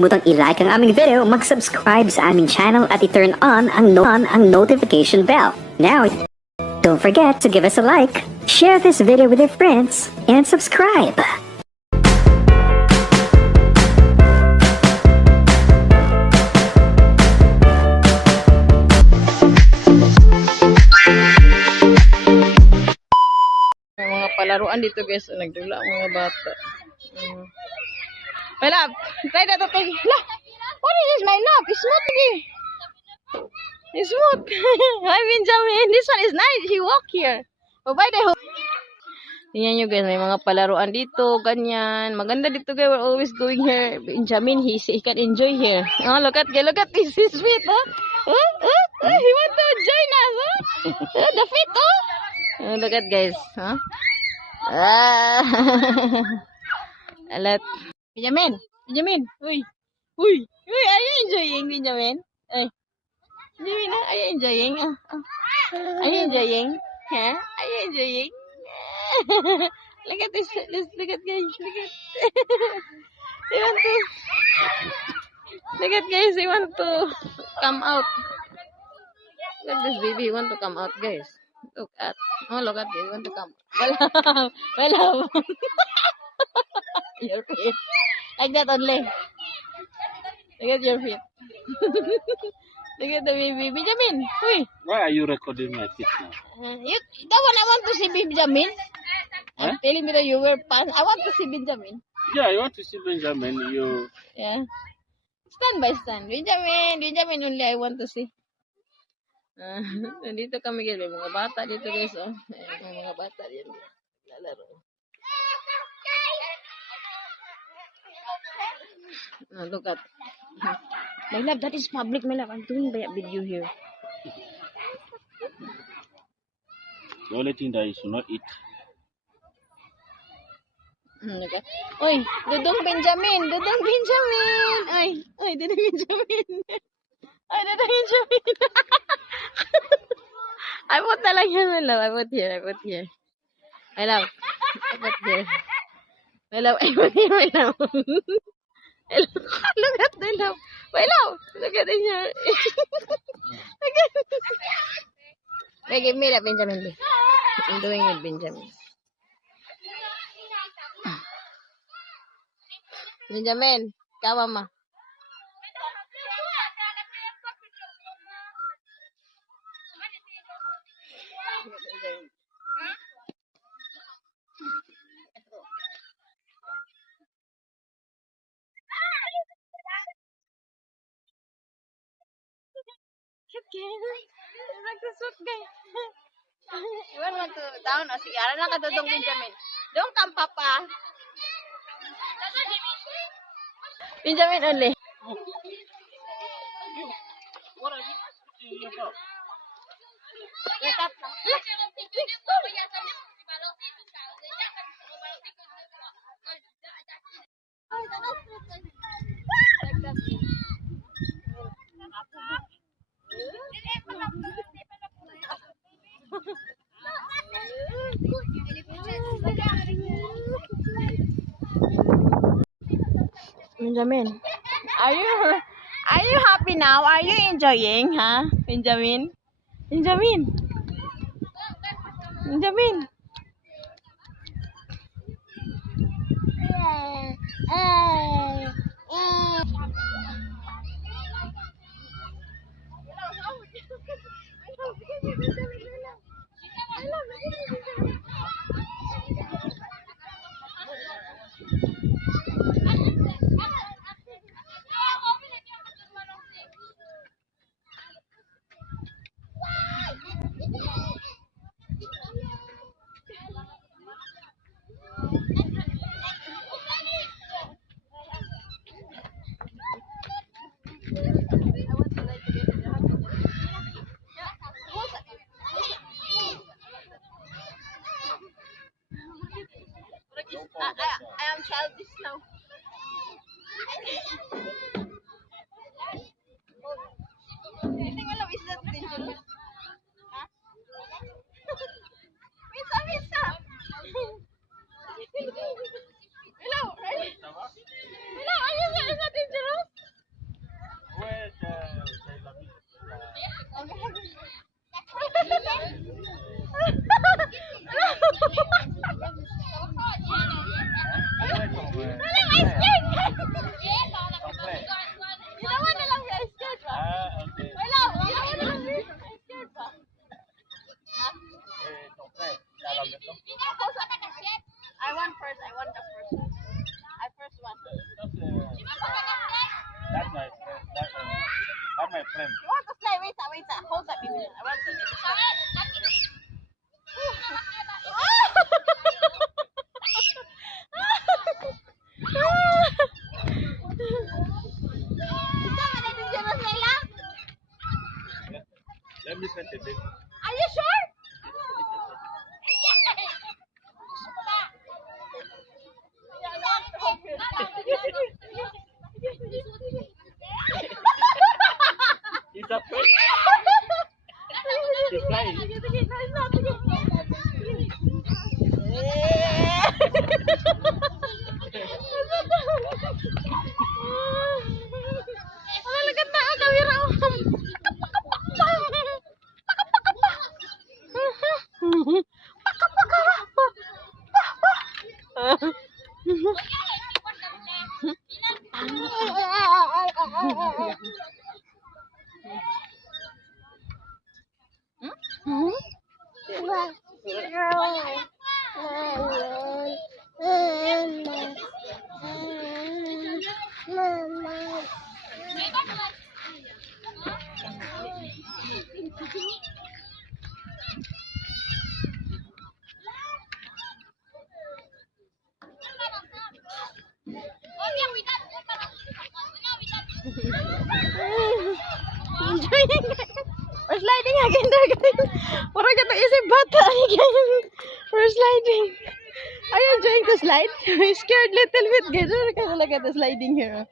Mutang i-like ang aming video, mag-subscribe sa aming channel at i-turn on ang notification bell. Now, don't forget to give us a like, share this video with your friends, and subscribe. May mga palaruan dito guys, nagdula ang mga bata. My love, try that to La, what is this, my love? It's smooth again. It's smooth. Hi Benjamin, this one is nice. He walk here. Oh, by the hook. Tingnan nyo guys, may mga palaruan dito, ganyan. Maganda dito guys, we're always going here. Benjamin, he can enjoy here. Oh, look at this, he's sweet, huh? He want to join us, huh? The feet, oh. Look at guys, huh? Alat. Benjamin, uy, are you enjoying, Benjamin? Ay, Benjamin, are you enjoying? Are you enjoying? Huh? Are you enjoying? Look at this, look at guys, look at. They want to, look at guys, they want to come out. Look at this baby, he want to come out, guys. Look at, look at this, he want to come. Well, your feet. Like that only. Look at your feet. Look at the baby. Benjamin, uy. Why are you recording my feet now? You, that one I want to see Benjamin. I'm telling me that you wear pants. I want to see Benjamin. Yeah, you want to see Benjamin, you... Yeah. Stand by stand. Benjamin only I want to see. Nandito kami guys. May mga bata dito guys. Oh. May mga bata dito. Lalaro. Look at. My love, that is public, my love. I'm doing a video here. The only thing that you should not eat. Okay. Oy, Dudong Benjamin. Oy, Dudong Benjamin. Ay, Dudong Benjamin. I put na lang yan, my love. I put here. My love. I put here. My love, I put here, my love. Look at my love. My love. Look at it here. Look at it. Hey, give me that Benjamin. I'm doing it, Benjamin. Benjamin, come mama. You want to down? O sige, ara lang ka dudong Benjamin. Don't come, Papa. Benjamin only. What are you eating about? Wake up. Benjamin, are you happy now? Are you enjoying, huh? Benjamin? friend. You want to slide? Wait, hold that, baby. I want to take a shot. Let me send it. Are you sure? He's afraid. He's flying. Enjoying. We're sliding again there, guys. Parang kata isip bata again. We're sliding. Are you enjoying the slide? I'm scared little bit, guys. Look at the sliding here.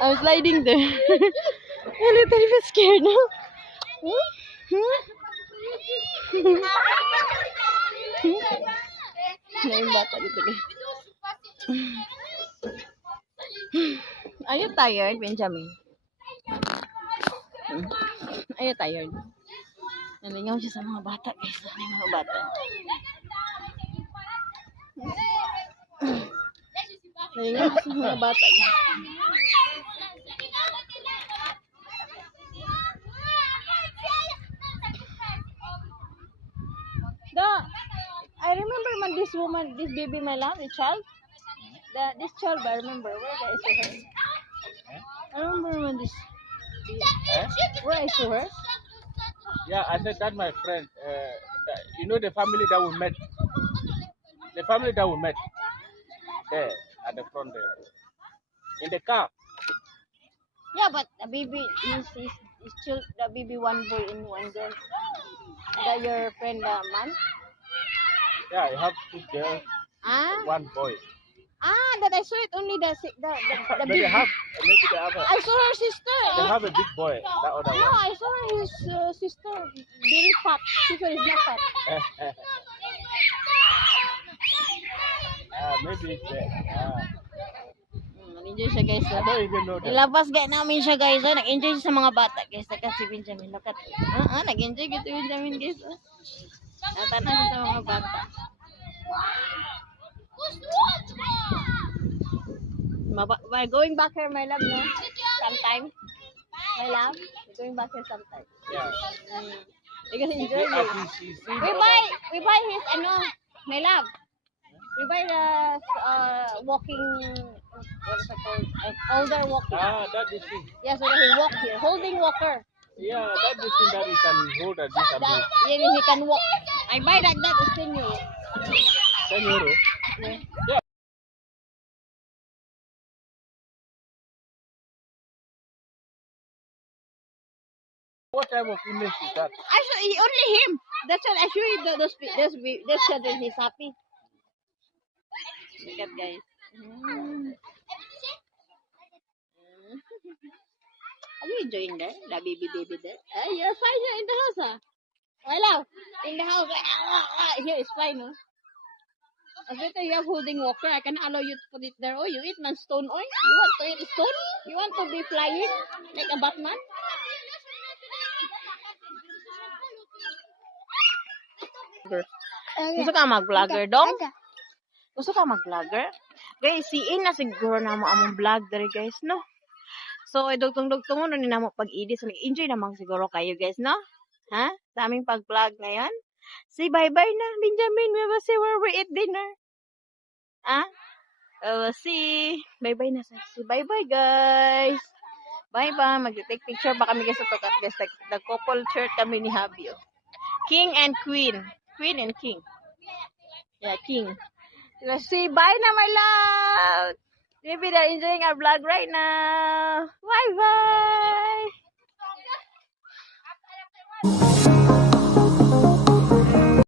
I'm sliding there. I'm a little bit scared now. Ngayon bata dito, guys. Are you tired, Benjamin? Are you tired? Nalingaw siya sa mga bata, guys. Ano yung mga bata? Nalingaw siya sa mga bata, guys. I remember when this woman, this baby, my love, the child. This child, I remember. Where I saw her? I remember when this. Where I saw her? Yeah, I said that my friend. You know the family that we met. The family that we met. There at the front there. In the car. Yeah, but the baby is still the baby, one boy and one girl. That your friend, man? Yeah, you have two girls, Ah, one boy. that I saw it only the But big. they have maybe they have I saw her sister. they have a big boy. That other No, one. I saw his sister very fat. Sister is not fat. Maybe it's there. Enjoy siya, guys. I don't even know that. Ilabas gaya namin siya, guys. Nag-enjoy siya sa mga bata, guys. Nakat si Benjamin. Nakat. Nag-enjoy gitu Benjamin, guys. Natana siya sa mga bata. We're going back here, my love, no? Sometime. My love, we're going back here sometime. Yeah. You can enjoy See, it. see, We buy his, my love. We buy the walking, what is it called? Older walking. that is it. Yeah, so that he walk here, holding walker. Yeah, that is it that you can hold at this That, amount. yeah, he can walk. I buy that is 10 euro. 10 euro. Yeah. What type of image is that? I saw only him. That's what I show you those children. He's happy. Look at guys. Are you enjoying that? The baby there? You're fine here in the house, huh? I love in the house. Here is fine, no? As better you have holding walker. I can allow you to put it there. Oh, you eat man stone. Oh, you want to eat stone? You want to be flying like a Batman? Gusto ka mag-vlogger, dong? Gusto ka mag-vlogger? Guys, siin na siguro na mo among vlog dere, guys, no? So, dugtong-dugtong mo ni namo pag-edit. So, enjoy naman siguro kayo, guys, no? Ha? Sa aming pag-vlog ngayon. Say bye-bye na, Benjamin. We will see where we eat dinner. Ha? We will see. Bye-bye na, sir. Say bye-bye, guys. Bye-bye. Mag-take picture ba kami guys sa tukat guys. Nag-couple shirt kami ni Habi. Oh. King and Queen. Queen and King. Yeah, King. Say bye na, my love. Maybe they're enjoying our vlog right now. Bye-bye.